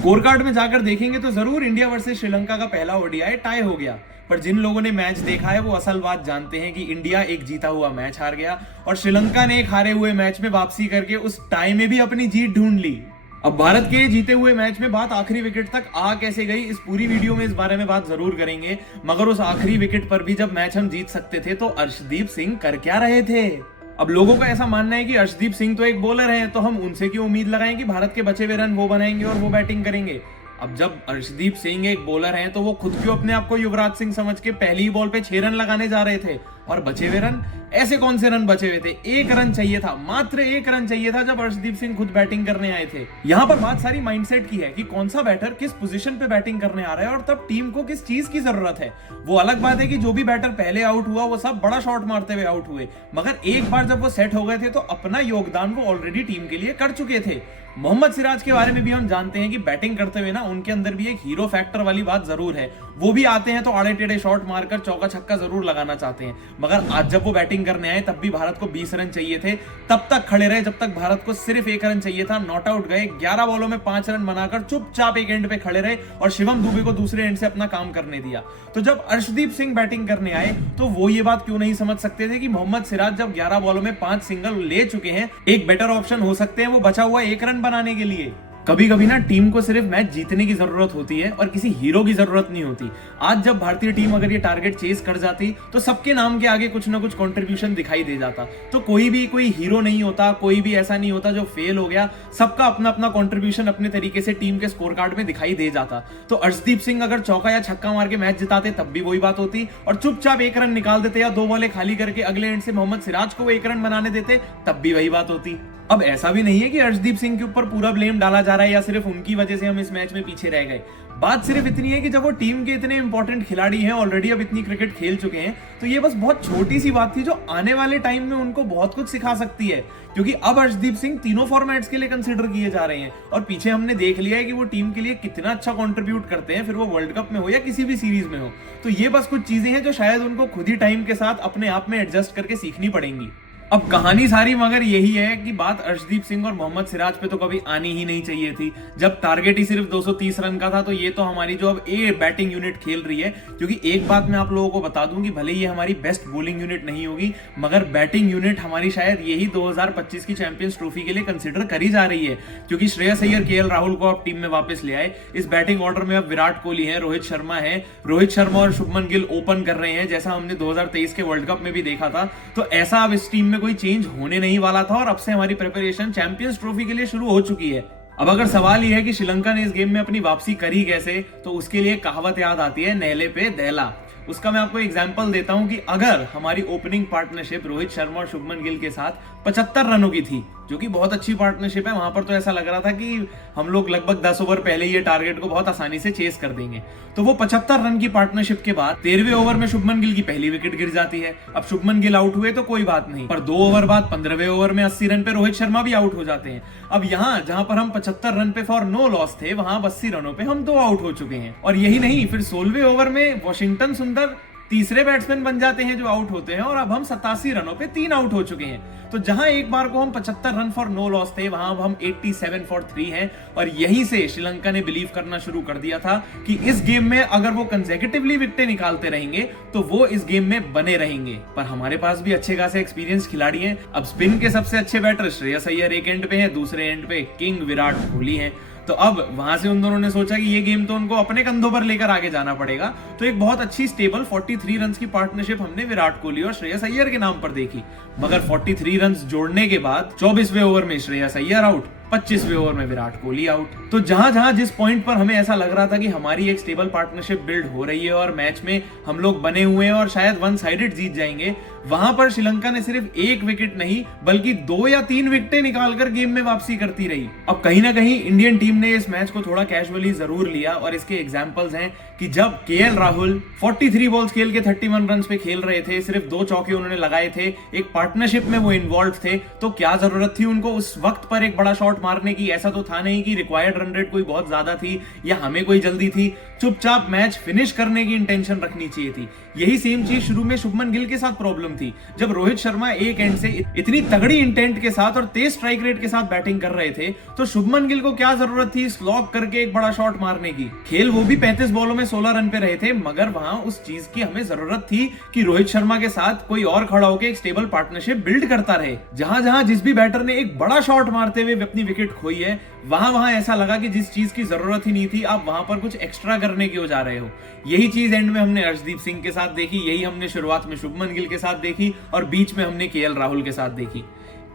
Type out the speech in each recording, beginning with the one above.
Score card में जाकर देखेंगे तो जरूर इंडिया वर्सेस श्रीलंका का पहला ओडीआई टाई हो गया, पर जिन लोगों ने मैच देखा है वो असल बात जानते हैं कि इंडिया एक जीता हुआ मैच हार गया और श्रीलंका ने एक हारे हुए मैच में वापसी करके उस टाई में भी अपनी जीत ढूंढ ली। अब भारत के जीते हुए मैच में बात आखिरी विकेट तक आ कैसे गई, इस पूरी वीडियो में इस बारे में बात जरूर करेंगे। मगर उस आखिरी विकेट पर भी जब मैच हम जीत सकते थे तो अर्शदीप सिंह कर क्या रहे थे। अब लोगों का ऐसा मानना है कि अर्शदीप सिंह तो एक बॉलर हैं, तो हम उनसे क्यों उम्मीद लगाएं कि भारत के बचे हुए रन वो बनाएंगे और वो बैटिंग करेंगे। अब जब अर्शदीप सिंह एक बॉलर हैं तो वो खुद क्यों अपने आप को युवराज सिंह समझ के पहली ही बॉल पे 6 रन लगाने जा रहे थे, और बचे हुए रन ऐसे कौन से रन बचे हुए थे। 1 रन चाहिए था, मात्र 1 रन चाहिए था जब अर्शदीप सिंह खुद बैटिंग करने आए थे। यहाँ पर बात सारी माइंडसेट की है कि कौन सा बैटर किस पोजीशन पे बैटिंग करने आ रहा है और तब टीम को किस चीज की जरूरत है। वो अलग बात है कि जो भी बैटर पहले आउट हुआ वो सब बड़ा शॉट मारते हुए आउट हुए, मगर एक बार जब वो सेट हो गए थे तो अपना योगदान वो ऑलरेडी टीम के लिए कर चुके थे। मोहम्मद सिराज के बारे में भी हम जानते हैं कि बैटिंग करते हुए ना उनके अंदर भी एक हीरो फैक्टर वाली बात जरूर है। वो भी आते हैं तो आड़े टेढ़े शॉट मारकर चौका छक्का जरूर लगाना चाहते हैं, मगर आज जब वो बैटिंग करने आए तब भी भारत को 20 रन चाहिए थे। तब तक खड़े रहे जब तक भारत को सिर्फ 1 रन चाहिए था। नॉट आउट गए, 11 बॉलों में 5 रन बनाकर चुपचाप एक एंड पे खड़े रहे और शिवम दुबे को दूसरे एंड से अपना काम करने दिया। तो जब अर्शदीप सिंह बैटिंग करने आए तो वो ये बात क्यों नहीं समझ सकते थे कि मोहम्मद सिराज जब 11 बॉलों में 5 सिंगल ले चुके हैं, एक बेटर ऑप्शन हो सकते हैं वो बचा हुआ 1 रन बनाने के लिए। कभी कभी ना टीम को सिर्फ मैच जीतने की जरूरत होती है और किसी हीरो की जरूरत नहीं होती। आज जब भारतीय टीम अगर ये टारगेट चेस कर जाती तो सबके नाम के आगे कुछ ना कुछ कंट्रीब्यूशन दिखाई दे जाता। तो कोई हीरो नहीं होता, कोई भी ऐसा नहीं होता जो फेल हो गया। सबका अपना अपना कंट्रीब्यूशन अपने तरीके से टीम के स्कोर कार्ड में दिखाई दे जाता। तो अर्शदीप सिंह अगर चौका या छक्का मार के मैच जिताते तब भी वही बात होती, और चुपचाप 1 रन निकाल देते या 2 बॉलें खाली करके अगले एंड से मोहम्मद सिराज को 1 रन बनाने देते तब भी वही बात होती। अब ऐसा भी नहीं है कि अर्शदीप सिंह के ऊपर पूरा ब्लेम डाला जा रहा है या सिर्फ उनकी वजह से हम इस मैच में पीछे रह गए। बात सिर्फ इतनी है कि जब वो टीम के इतने इंपॉर्टेंट खिलाड़ी हैं, ऑलरेडी अब इतनी क्रिकेट खेल चुके हैं, तो ये बस बहुत छोटी सी बात थी जो आने वाले टाइम में उनको बहुत कुछ सिखा सकती है। क्योंकि अब अर्शदीप सिंह तीनों फॉर्मेट्स के लिए कंसीडर किए जा रहे हैं और पीछे हमने देख लिया है कि वो टीम के लिए कितना अच्छा कंट्रीब्यूट करते हैं, फिर वो वर्ल्ड कप में हो या किसी भी सीरीज में हो। तो ये बस कुछ चीजें हैं जो शायद उनको खुद ही टाइम के साथ अपने आप में एडजस्ट करके सीखनी पड़ेंगी। अब कहानी सारी मगर यही है कि बात अर्शदीप सिंह और मोहम्मद सिराज पे तो कभी आनी ही नहीं चाहिए थी। जब टारगेट ही सिर्फ 230 रन का था तो ये तो हमारी जो अब ए बैटिंग यूनिट खेल रही है, क्योंकि एक बात मैं आप लोगों को बता दूं कि भले ही हमारी बेस्ट बॉलिंग यूनिट नहीं होगी, मगर बैटिंग यूनिट हमारी शायद यही 2025 की चैंपियंस ट्रॉफी के लिए कंसिडर करी जा रही है। क्योंकि श्रेयस अय्यर, केएल राहुल को अब टीम में वापस ले आए। इस बैटिंग ऑर्डर में अब विराट कोहली है, रोहित शर्मा है। रोहित शर्मा और शुभमन गिल ओपन कर रहे हैं, जैसा हमने 2023 के वर्ल्ड कप में भी देखा था। तो ऐसा अब इस टीम में कोई चेंज होने नहीं वाला था और अब से हमारी प्रिपरेशन चैंपियंस ट्रॉफी के लिए शुरू हो चुकी है। अब अगर सवाल यह है कि श्रीलंका ने इस गेम में अपनी वापसी करी कैसे, तो उसके लिए कहावत याद आती है, नहले पे दहला। उसका मैं आपको एग्जांपल देता हूं कि अगर हमारी ओपनिंग पार्टनरशिप रोहित शर्मा और शुभमन गिल के साथ 75 रनों की थी, जो कि बहुत अच्छी पार्टनरशिप है, वहां पर तो ऐसा लग रहा था कि हम लोग लगभग 10 ओवर पहले ये टारगेट को बहुत आसानी से चेस कर देंगे। तो वो 75 रन की पार्टनरशिप के बाद 13वें ओवर में शुभमन गिल की पहली विकेट गिर जाती है। अब शुभमन गिल आउट हुए तो कोई बात नहीं, पर 2 ओवर बाद 15वें ओवर में 80 रन पे रोहित शर्मा भी आउट हो जाते हैं। अब यहाँ जहां पर हम 75 रन पे फॉर नो लॉस थे, वहां 80 रनों पे हम 2 आउट हो चुके हैं। और यही नहीं, फिर 16वें ओवर में वॉशिंगटन सुंदर तीसरे बैट्समैन बन जाते हैं जो आउट होते हैं, और अब हम 87 रनों पे 3 आउट हो चुके हैं। तो जहां एक बार को हम 75 रन फॉर नो लॉस थे, वहां अब हम 87 फॉर 3 हैं। और यहीं से श्रीलंका ने बिलीव करना शुरू कर दिया था कि इस गेम में अगर वो कंसेक्यूटिवली विकेटें निकालते रहेंगे तो वो इस गेम में बने रहेंगे। पर हमारे पास भी अच्छे खासे एक्सपीरियंस खिलाड़ी हैं। अब स्पिन के सबसे अच्छे बैटर श्रेयस अय्यर एक एंड पे है, दूसरे एंड पे किंग विराट कोहली है। तो अब वहां से उन दोनों ने सोचा कि ये गेम तो उनको अपने कंधों पर लेकर आगे जाना पड़ेगा। तो एक बहुत अच्छी स्टेबल 43 रन की पार्टनरशिप हमने विराट कोहली और श्रेयस अय्यर के नाम पर देखी। मगर 43 रन जोड़ने के बाद 24वें ओवर में श्रेयस अय्यर आउट, 25वें ओवर में विराट कोहली आउट। तो जहां जहां जिस पॉइंट पर हमें ऐसा लग रहा था कि हमारी एक स्टेबल पार्टनरशिप बिल्ड हो रही है और मैच में हम लोग बने हुए हैं और शायद वन साइडेड जीत जाएंगे, वहां पर श्रीलंका ने सिर्फ 1 विकेट नहीं बल्कि 2 या 3 विकेटें निकालकर गेम में वापसी करती रही। अब कहीं ना कहीं इंडियन टीम ने इस मैच को थोड़ा कैजुअली जरूर लिया, और इसके एग्जांपल्स हैं कि जब केएल राहुल 43 बॉल्स खेल के 31 रन पे खेल रहे थे, सिर्फ 2 चौके उन्होंने लगाए थे, एक पार्टनरशिप में वो इन्वॉल्व थे, तो क्या जरूरत थी उनको उस वक्त पर एक बड़ा शॉट मारने की। ऐसा तो था नहीं कि रिक्वायर्ड रन रेट कोई बहुत ज्यादा थी या हमें कोई जल्दी थी। चुपचाप मैच फिनिश करने की इंटेंशन रखनी चाहिए थी। यही सेम चीज शुरू में शुभमन गिल के साथ प्रॉब्लम प्रॉब्लम थी। जब रोहित शर्मा एक एंड से इतनी तगड़ी इंटेंट के साथ और तेज स्ट्राइक रेट के साथ बैटिंग कर रहे थे, तो शुभमन गिल को क्या जरूरत थी स्लॉग करके एक बड़ा शॉट मारने की। खेल वो भी 35 बॉलों में 16 रन पे रहे थे, मगर वहां उस चीज की हमें जरूरत थी कि रोहित शर्मा के साथ कोई और खड़ा होकर एक स्टेबल पार्टनरशिप बिल्ड करता रहे। जहां जहां जिस भी बैटर ने एक बड़ा शॉट मारते हुए अपनी विकेट खोई है, वहां ऐसा लगा कि जिस चीज की जरूरत ही नहीं थी, आप वहां पर कुछ एक्स्ट्रा करने की हो जा रहे हो। यही चीज एंड में हमने अर्शदीप सिंह के साथ देखी, यही हमने शुरुआत में शुभमन गिल के साथ देखी और बीच में हमने केएल राहुल के साथ देखी।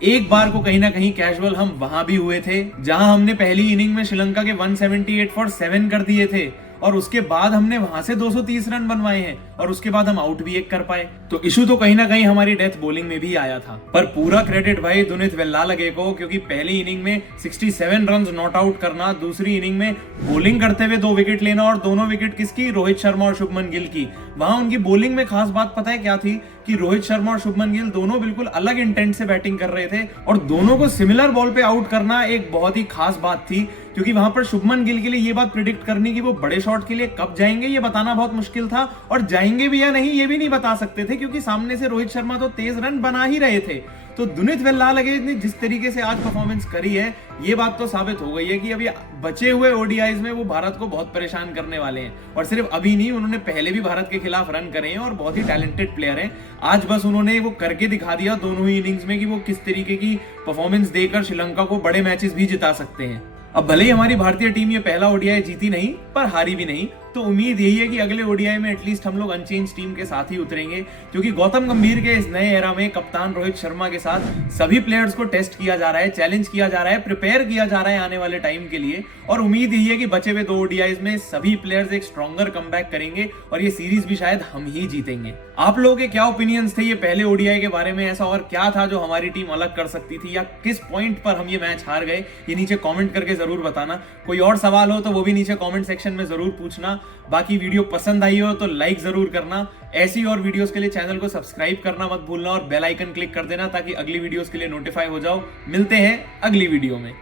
एक बार को कहीं ना कहीं कैजुअल हम वहां भी हुए थे, जहां हमने पहली इनिंग में श्रीलंका के 178 फॉर 7 कर दिए थे और उसके बाद हमने वहां से 230 रन बनवाए हैं और उसके बाद हम आउट भी एक कर पाए। तो इशू तो कहीं ना कहीं हमारी डेथ बॉलिंग में भी आया था। पर पूरा क्रेडिट भाई दुनित वेल्लालगे को, क्योंकि पहली इनिंग में 67 रन नॉट आउट करना, दूसरी इनिंग में बॉलिंग करते हुए 2 विकेट लेना, और दोनों विकेट किसकी? रोहित शर्मा और शुभमन गिल की। वहां उनकी बॉलिंग में खास बात पता है क्या थी कि रोहित शर्मा और शुभमन गिल दोनों बिल्कुल अलग इंटेंट से बैटिंग कर रहे थे और दोनों को सिमिलर बॉल पे आउट करना एक बहुत ही खास बात थी, क्योंकि वहां पर शुभमन गिल के लिए ये बात प्रिडिक्ट करनी कि वो बड़े शॉट के लिए कब जाएंगे ये बताना बहुत मुश्किल था, और जाएंगे भी या नहीं ये भी नहीं बता सकते थे, क्योंकि सामने से रोहित शर्मा तो तेज रन बना ही रहे थे। तो दुनित वेल्लालगे ने जिस तरीके से आज परफॉर्मेंस करी है, ये बात तो साबित हो गई है कि अभी बचे हुए ओडीआईज में वो भारत को बहुत परेशान करने वाले हैं। और सिर्फ अभी नहीं, उन्होंने पहले भी भारत के खिलाफ रन करे हैं और बहुत ही टैलेंटेड प्लेयर हैं। आज बस उन्होंने वो करके दिखा दिया दोनों ही इनिंग्स में कि वो किस तरीके की परफॉर्मेंस देकर श्रीलंका को बड़े मैचेस भी जिता सकते हैं। अब भले ही हमारी भारतीय टीम ये पहला ओडीआई जीती नहीं, पर हारी भी नहीं, तो उम्मीद यही है कि अगले ओडीआई में एटलीस्ट हम लोग अनचेंज टीम के साथ ही उतरेंगे, क्योंकि गौतम गंभीर के इस नए एरा में कप्तान रोहित शर्मा के साथ सभी प्लेयर्स को टेस्ट किया जा रहा है, चैलेंज किया जा रहा है, प्रिपेयर किया जा रहा है आने वाले टाइम के लिए। और उम्मीद यही है कि बचे हुए 2 ओडीआईज में सभी प्लेयर्स एक स्ट्रॉन्गर कमबैक करेंगे और ये सीरीज भी शायद हम ही जीतेंगे। आप लोगों के क्या ओपिनियंस थे ये पहले ओडीआई के बारे में? ऐसा और क्या था जो हमारी टीम अलग कर सकती थी, या किस पॉइंट पर हम ये मैच हार गए? ये नीचे कमेंट करके जरूर बताना। कोई और सवाल हो तो वो भी नीचे कमेंट सेक्शन में जरूर पूछना। बाकी वीडियो पसंद आई हो तो लाइक जरूर करना। ऐसी और वीडियोस के लिए चैनल को सब्सक्राइब करना मत भूलना और बेल आइकन क्लिक कर देना ताकि अगली वीडियोस के लिए नोटिफाई हो जाओ। मिलते हैं अगली वीडियो में।